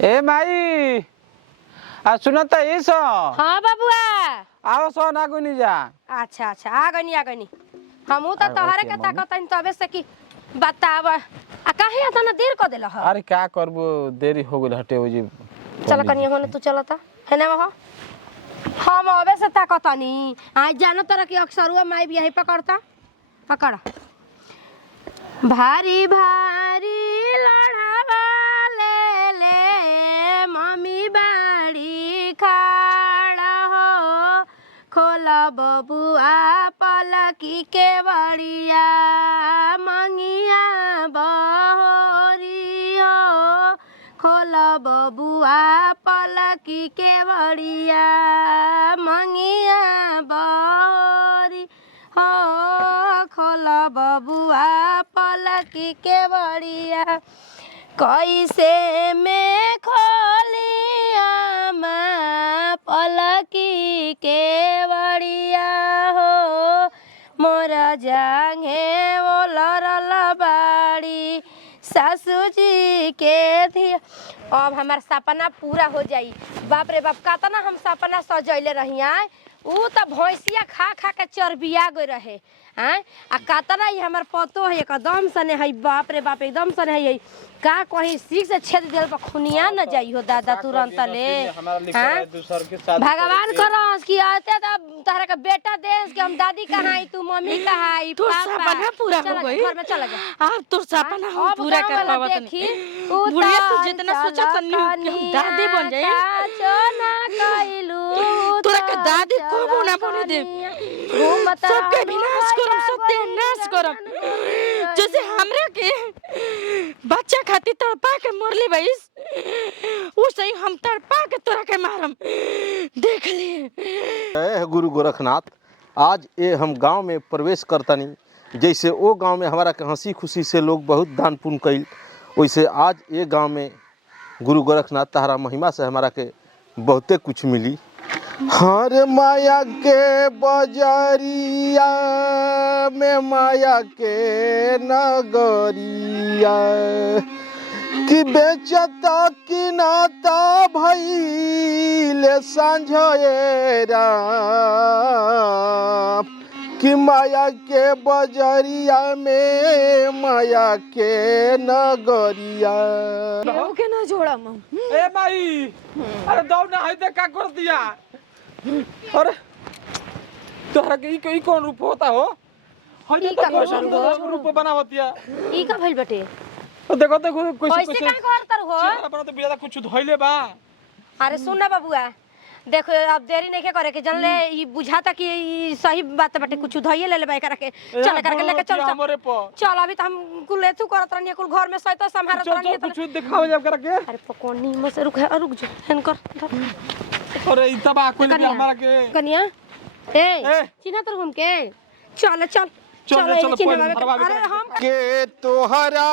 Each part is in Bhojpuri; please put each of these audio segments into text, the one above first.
ए माई आ सुनत सो। हाँ बबुआ आओ सो ना गुनी जा। अच्छा अच्छा आ गनी हमू तो तोहरे के ताकतन तबे से कि बताव आ काहे इतना देर क देला ह। अरे क्या करबो देरी हो गेल हटे हो जी। चल कनिया होने तू चलता है ना वह हम अबे से ताकतनी आज जानो तरह की अक्सरुआ माई भी यही पकड़ता पकड़ भारी भारी लड़ावा ले ले मम्मी बाड़ी खाड़ा हो खोला बबुआ पलकी के बड़िया मंगिया बहोरी हो खोला बबुआ पलकी के बड़िया मंगिया बहोरी हो खोला बबुआ पलकी के बड़िया कैसे में खोलिया माँ पलकी के बड़िया हो मोरा जांगे वो लरल बाड़ी सासू जी के थी। अब हमार सपना पूरा हो जाई। बाप रे बाप कातना हम सपना सजैले रहिया ऊ त भैंसिया खा खा के चरबिया गई रहे हैं आ कातना ही हमार पतो है एकदम सने है। बाप रे बाप एकदम सने है का कहीं सीख से छेद दिल पर खुनिया न जाई हो दादा तुरंत ले। भगवान करस कि आते तब तहरा का बेटा देस कि हम दादी कहाई तू मम्मी कहाई तोर सपना पूरा हो गई। घर में चला जा अब तोर सपना हम पूरा कर पावत नहीं। बुढ़िया तू जितना सोचत नहीं हम दादी बन जाए ना कइलू तोरा के दादी को ना बने दे सबके विनाश करम सत्यानाश करम जैसे हमरे के बच्चा खाती तड़पा के मरली भईस उसे ही हम तड़पा के तोरा के मारम देख ले। जय गुरु गोरखनाथ। आज ये हम गांव में प्रवेश करतनी जैसे वो गांव में हमारा के हंसी खुशी से लोग बहुत दान पुण्य कैल वैसे आज ये गांव में गुरु गोरखनाथ तहरा महिमा से हमारा के बहुते कुछ मिली। हर माया के बजरिया में माया के नगरिया कि बेचता कि नाता भइले सांझेरा कि माया के बजरिया में माया के नगरिया केहू के ना जोड़म ए माई अरे दौड़ ना है का कर दिया। अरे तोहरा के ई कौन रूप होता हो? हई ई का तो रूप बनावतिया ई का भइल बटे देखो देखो कैसे का करतर हो। अपना तो बियादा कुछ धइले बा। अरे सुन ना बबुआ देखो अब देरी नहीं करे के जनले ई बुझाता कि ई सही बात बाटे कुछ धइए ले लेबा एकरा के चल करके लेके चल हमरे पर चल अभी तो हम कुल लेथु करत रहनी कुल घर में सहित संभारत रहनी कुछ दिखाओ जब करके। अरे पकोनी में से रुक जो हेन कर अरे ई तबा कोई भी हमारा के कनिया ए चिन्ह तर घूम के चल चल चल अरे हम के तोहरा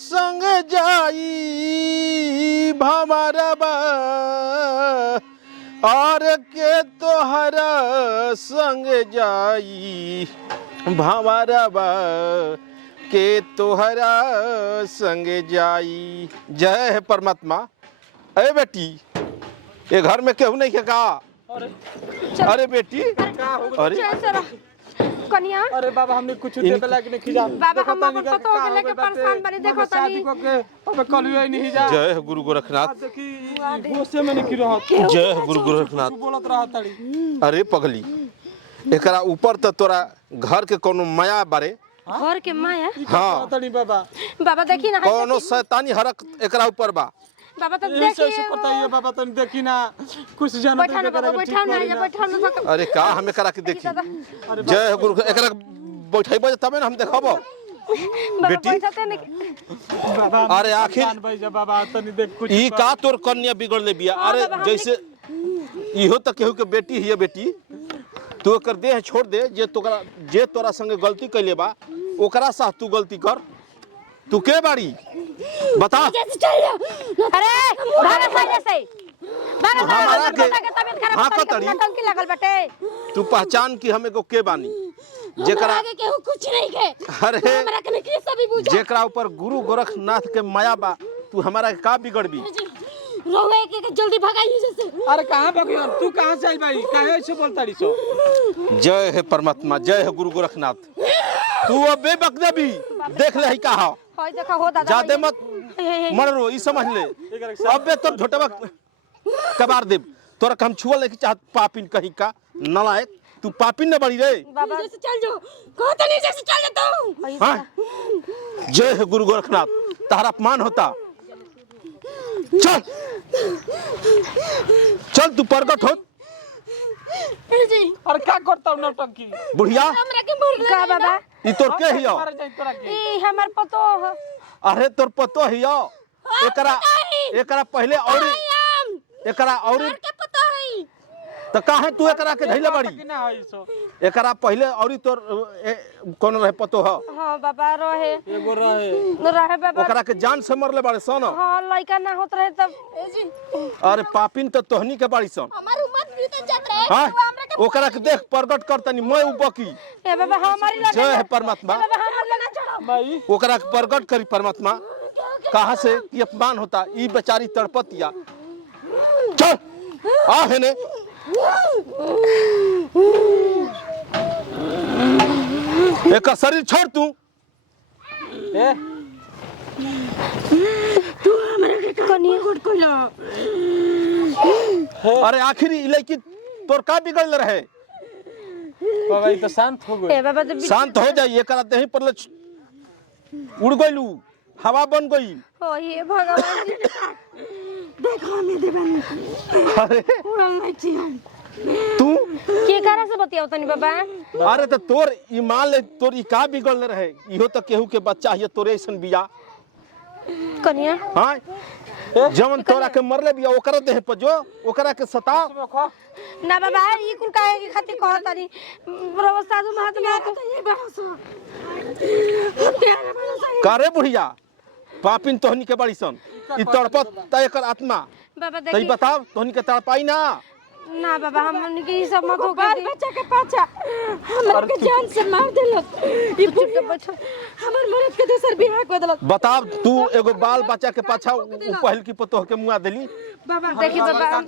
संग जाई भमरबा और के तोहरा संग जाई भमरबा के तोहरा संग जाई। जय है परमात्मा। अरे बेटी ये घर में केहू नहीं है का? अरे बेटी अरे कनिया अरे बाबा हमने कुछ देबे लायक नहीं खिजा बाबा हम अपन पतो के लेके परेशान बनी देखो तनी अबे कलुए नहीं जा। जय गुरु गोरखनाथ। देखी होशे में नहीं रहा। जय गुरु गोरखनाथ। बोलत रहा तड़ी। अरे पगली एकरा ऊपर तो तोरा घर के कोनो माया बारे घर के माया हाँ तड़ी बाबा बाबा देखी ना कोनो शैतानी हरक एकरा ऊपर बा। बाबा तो ऐसे देखी पता है बाबा तनी देखी ना कुछ जान बैठा ना बैठा ना अरे का हमें करा के देखी। जय गुरु एकरा बैठैबो तबे ना हम देखबो बेटी। बाबा अरे आखिर भाई जब बाबा तनी देख कुछ ई का तोर कन्या बिगड़ ले बिया। अरे जैसे इहो त केहू के बेटी हिय बेटी तू कर दे छोड़ दे जे तोरा संगे गलती कैले बा ओकरा साथ तू गलती कर। तू के बाड़ी बता। अरे भागा साइड से हमारा के तबीयत खराब हाँ कर कतड़ी टंकी लागल बटे तू पहचान की हमें को के बानी जेकरा आगे केहू कुछ नहीं के अरे हमरा के नहीं सभी बुझा जेकरा ऊपर गुरु गोरखनाथ के माया बा तू हमारा के का बिगड़बी। रोवे के जल्दी भगाइए जैसे। अरे कहाँ भागी हम? तू कहाँ से आई भाई? काहे ऐसे बोलता रही सो? जय है परमात्मा, जय है गुरु गोरखनाथ। तू अब बेबकदबी देख ले कहा होय देखा हो दादा जादे मत मरो ई समझ ले। अबे तो झोटवा कबार दे तोरा हम छुआ लेके चाहत पापिन कहीं का नलायक। तू पापिन न बड़ी रे। बाबा जैसे चल जाओ, कहो तो नीचे से चल जाता हूँ। हाँ जय है गुरु गोरखनाथ, तारा अपमान होता। चल चल तू प्रकट हो। जी अरे क्या करता हूँ नौटंकी? बुढ़िया हमरा के मोर का बाबा ई तोर के हियो? मारे जाए तोरा के। ई हमर पतो ह। अरे तोर पतो हियो। एकरा पहले और एकरा और के पता है त काहे तू एकरा के धैले बड़ी? कि ना है सो? एकरा पहले और तोर कौन रहे पतो ह? हां बाबा रहे एगो रहे बाबा। ओकरा के जान से मरले बाड़े सन। हां लइका ना होत रहे तब जी अरे पापिन तो तोहनी के बाड़ी सन। हमार उम्र बीत जात रहे। हाँ हमरा के ओकरा के देख प्रकट करतनी मैं उपकी। ए बाबा हमारी लगे जय है परमात्मा, बाबा हमर लगे चढ़ो भाई ओकरा के प्रकट करी परमात्मा। कहाँ से ये अपमान होता? ई बेचारी तड़पतिया। चल आ हेने। एक शरीर छोड़ तू। ए कनिए गुड कइलो। अरे आखिर ई लड़की तोर का बिगड़ रहे? बाबा ये तो शांत हो गए। ए बाबा तो शांत हो जाइए। एकरा देही पर उड़ गइलू, हवा बन गई। हो ये भगवान जी देखो हमें देवन अरे उड़ल नहीं छी हम। तू के कारण से बतियाओ तनी बाबा? अरे तो तोर ईमान ले तोर ई का बिगड़ रहे? इहो तो केहू के बच्चा है तोरे ऐसन बिया। कनिया हाँ जवन तोरा के मरले बिया ओकरा देह पर जो ओकरा के सताओ। ना बाबा ई कुल काहे के खातिर कहत तारी? बरोबर साधु महात्मा तो ये बहसो हत्यारा बहसो करे बुढ़िया पापिन तोहनी के बड़ी सन। ई तड़पत त एकर आत्मा। बाबा तई देखी बताओ तोहनी के तड़पाई ना? ना बाबा हमन के ई सब मत हो बाल बच्चा के पाछा हमरा के जान से मार देलक। ई बुढ़िया हमर मरद के दोसर बियाह कर देलक। बताओ तू एगो बाल बच्चा के पाछा उ पहल की पतोह के मुआ देली। बाबा देखी बाबा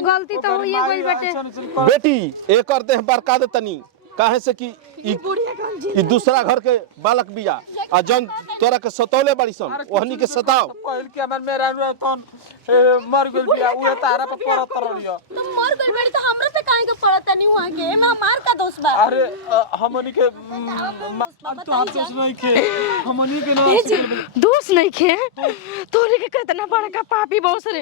गलती तो होई गई बेटे। बेटी एकर देह बरका दे तनी। काहे से कि ई ई दूसरा घर के बालक बिया आ जन तोरा के सतौले बड़ी सन ओहनी के सताओ। पहल के हमर मेरा तन मर गेल बिया उहे तारा पर परत रहियो। तुम मर गइल बड़ी तो हमरा से काहे के पड़त नहीं हुआ के? मैं मार का दोस्त बा। अरे हमनी के तो हाथ दोष नहीं के हमनी के ना दोस्त नहीं खे तोरे के कितना बड़का पापी बहुत रे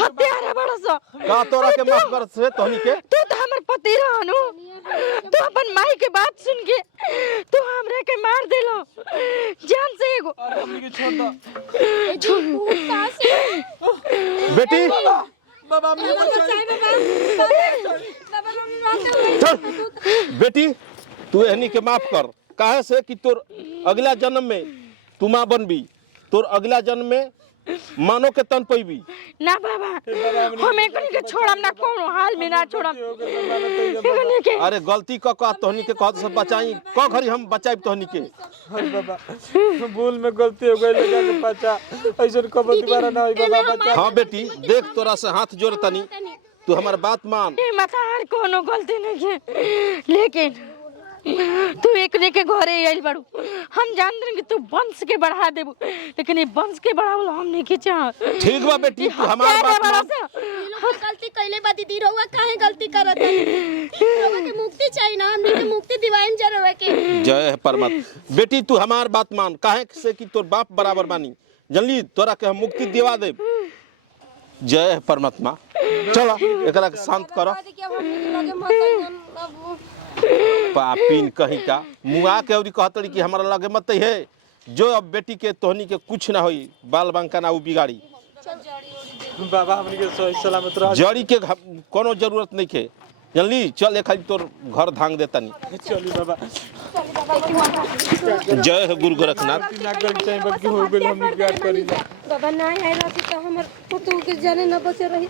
हत्यारा बड़ा सा। का तोरा के माफ कर से तोहनी के? तू तो हमर पति रहनु। तू अपन माई के बात सुन के तू हमरा के मार देलो जान से एगो। अरे हमनी के छोड़ दो। बेटी बाबा हमनी के चल बेटी तू एहनी के माफ कर। काहे से कि तोर अगला जन्म में तू माँ बनबी, तोर अगला जन्म में मानो के तन पैबी। ना बाबा हम एकनी के छोड़म ना, कोनो हाल में ना छोड़म एकनी के। अरे गलती क तोहनी के कहत से बचाई क घड़ी हम बचाई तोहनी के। अरे बाबा भूल में गलती हो गई लगा के पाचा ऐसन कबो दोबारा ना होई बाबा बचा। हाँ बेटी देख तोरा से हाथ जोड़ तनी तू हमार बात मान। ए मतार कोनो गलती नहीं है लेकिन तू एकने के घरे आइल बाड़ू। हम जान रहे कि तू वंश के बढ़ा देबू लेकिन ये वंश के बढ़ावल हम नहीं के चाह। ठीक बा बेटी तू हमार बात मान। गलती कइले बा दीदी रहुआ काहे गलती करत है? रहुआ के मुक्ति चाहिए ना, हमनी के मुक्ति दिवाइन जरूर के। जय है परमात्मा। बेटी तू हमार बात मान। काहे से कि तोर बाप बराबर बानी जनली तोरा के हम मुक्ति दिवा दे। जय है परमात्मा। चलो एकरा के शांत करो। पापिन कहीं का मुआ के औरी कहतड़ी कि हमारा लगे मत है जो अब बेटी के तोहनी के कुछ ना होई बाल बांका ना उ बिगाड़ी। बाबा हमनी के सही सलामत रह। जड़ी के कोनो जरूरत नहीं के जनली। चल एक खाली तोर घर धांग देतनी। चली बाबा जय है गुरु गोरखनाथ। ना कर चाहिए बल्कि हो गेल हमनी प्यार करी। बाबा ना आइला तो हमर पुतू के जाने न बचे रही।